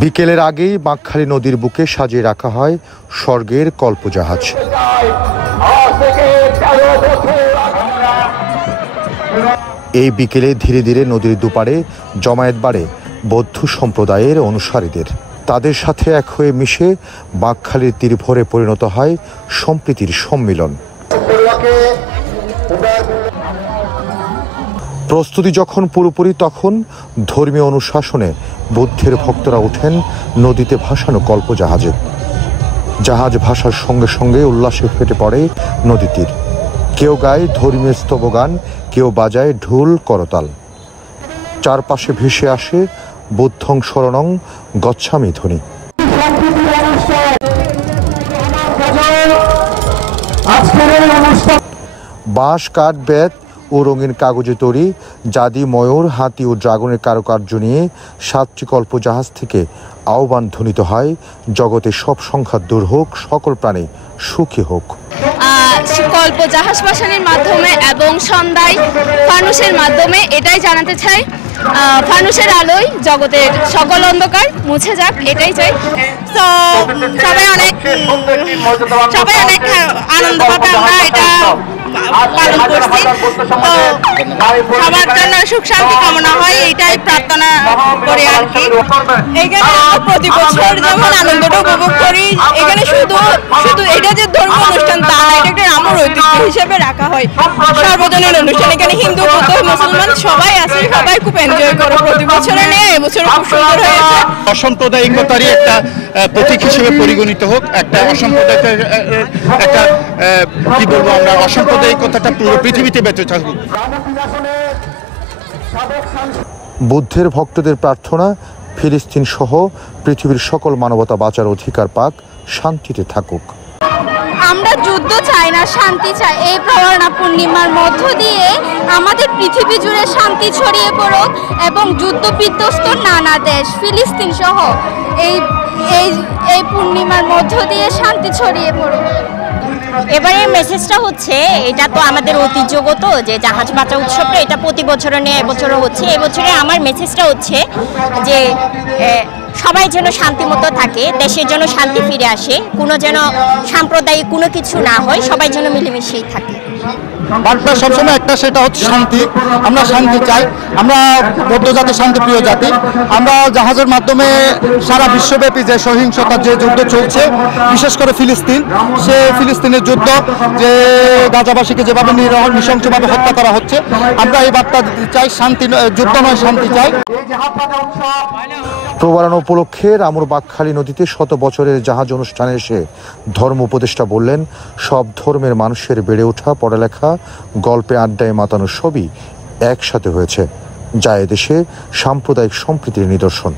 বিকেলের আগেই বাঁকখালী নদীর বুকে সাজিয়ে রাখা হয় স্বর্গের কল্পজাহাজ। এই বিকেলে ধীরে ধীরে নদীর দুপারে জমায়েত বাড়ে বৌদ্ধ সম্প্রদায়ের অনুসারীদের। তাদের সাথে এক হয়ে মিশে বাঁকখালীর তীরভরে পরিণত হয় সম্প্রীতির সম্মিলন। প্রস্তুতি যখন পুরোপুরি, তখন ধর্মীয় অনুশাসনে বুদ্ধের ভক্তরা ওঠেন নদীতে ভাসানো কল্পজাহাজে। জাহাজ ভাসার সঙ্গে সঙ্গে উল্লাসে ফেটে পড়ে নদী তীর। কেউ গায় ধর্মীয় স্তবগান, কেউ বাজায় ঢোল করতাল। চারপাশে ভেসে আসে বুদ্ধং শরণং গচ্ছামি ধ্বনি। বাঁশ, কাঠ, বেত ও রঙিন কাগজে তৈরি জাদি, ময়ূর, হাতি ও ড্রাগনের কারুকার্য নিয়ে 7টি কল্পজাহাজ থেকে আহ্বান ধ্বনিত হয়, জগতে সব সংখ্যা দূর হোক, সকল প্রাণী সুখী হোক। কল্পজাহাজ ভাসানির মাধ্যমে এবং সন্ধ্যায় ফানুসের মাধ্যমে এটাই জানাতে চাই, ফানুসের আলোয় জগতের সকল অন্ধকার মুছে যাক, এটাই চাই। তো সবাই অনেক আনন্দ পাবে, আমরা এটা পালন করছি। তো সবার জন্য সুখ শান্তি কামনা হয়, এটাই প্রার্থনা করি আর কি। এখানে প্রতি বছর যেমন আনন্দটা উপভোগ করি, এখানে শুধু এটা যে ধর্ম অনুষ্ঠান তা না, এটা একটা আমার ঐতিহ্য হিসেবে রাখা হয়। সর্বজনীন অনুষ্ঠান, এখানে হিন্দু, বৌদ্ধ, মুসলমান সবাই আছে, সবাই খুব এনজয় করে প্রতি বছরে নিয়ে। এবছর খুব সুন্দর হয়েছে। অসাম্প্রদায়িকতারই একটা প্রতীক হিসেবে পরিগণিত হোক, একটা অসাম্প্রদায়িক একটা কি বলবো আমরা, অসাম্প্রদায়িকতাটা পুরো পৃথিবীতে বেঁচে থাকুক। বুদ্ধের ভক্তদের প্রার্থনা, ফিলিস্তিন সহ পৃথিবীর সকল মানবতা বাঁচার অধিকার পাক, শান্তিতে থাকুক। আমরা যুদ্ধ চাই না, শান্তি চাই। এই প্রহরণা পূর্ণিমার মধ্য দিয়ে আমাদের পৃথিবী জুড়ে শান্তি ছড়িয়ে পড়ুক এবং যুদ্ধ বিধ্বস্ত নানা দেশ, ফিলিস্তিন সহ এই পূর্ণিমার মধ্য দিয়ে শান্তি ছড়িয়ে পড়ুক। এবারের মেসেজটা হচ্ছে, এটা তো আমাদের ঐতিহ্যগত যে জাহাজ বাঁচা উৎসবটা, এটা প্রতি বছরে নিয়ে এবছরও হচ্ছে। এবছরে আমার মেসেজটা হচ্ছে যে সবাই যেন শান্তিমতো থাকে, দেশের জন্য শান্তি ফিরে আসে, কোনো যেন সাম্প্রদায়িক কোনো কিছু না হয়, সবাই যেন মিলেমিশেই থাকে। বার্তা সবসময় একটা, সেটা হচ্ছে শান্তি। আমরা শান্তি চাই, আমরা বৌদ্ধ জাতি শান্তিপ্রিয় জাতি। আমরা জাহাজের মাধ্যমে সারা বিশ্বব্যাপী যে সহিংসতার যে যুদ্ধ চলছে, বিশেষ করে ফিলিস্তিনের যুদ্ধ, যে গাজাবাসীকে যেভাবে নৃশংসভাবে হত্যা করা হচ্ছে, আমরা এই বার্তা দিতে চাই, শান্তি, যুদ্ধ নয়, শান্তি চাই। প্রবারণ উপলক্ষে রামুর বাঁকখালী নদীতে 100 বছরের জাহাজ অনুষ্ঠানে এসে ধর্ম উপদেষ্টা বললেন, সব ধর্মের মানুষের বেড়ে ওঠা, পড়ালেখা, গল্পে আড্ডায় মাতানো সবই একসাথে হয়েছে, যা এদেশে সাম্প্রদায়িক সম্প্রীতির নিদর্শন।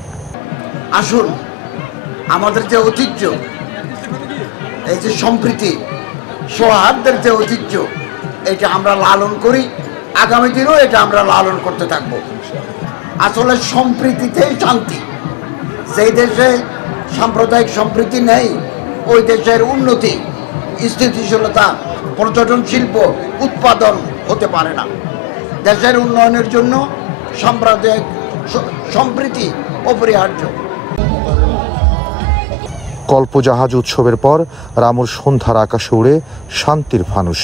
আসুন, আমাদের যে ঐতিহ্য, এই যে সম্প্রীতি, সৌহার্দ্যের যে ঐতিহ্য, এটা আমরা লালন করি, আগামী দিনেও এটা আমরা লালন করতে থাকব। আসলে সম্প্রীতিতেই শান্তি। যেই দেশে সাম্প্রদায়িক সম্প্রীতি নেই, ওই দেশের উন্নতি, স্থিতিশীলতা, পর্যটন শিল্প, উৎপাদন হতে পারে না। দেশের উন্নয়নের জন্য সাম্প্রদায়িক সম্প্রীতি অপরিহার্য। কল্পজাহাজ উৎসবের পর রামুর সন্ধ্যার আকাশে উড়ে শান্তির ফানুস।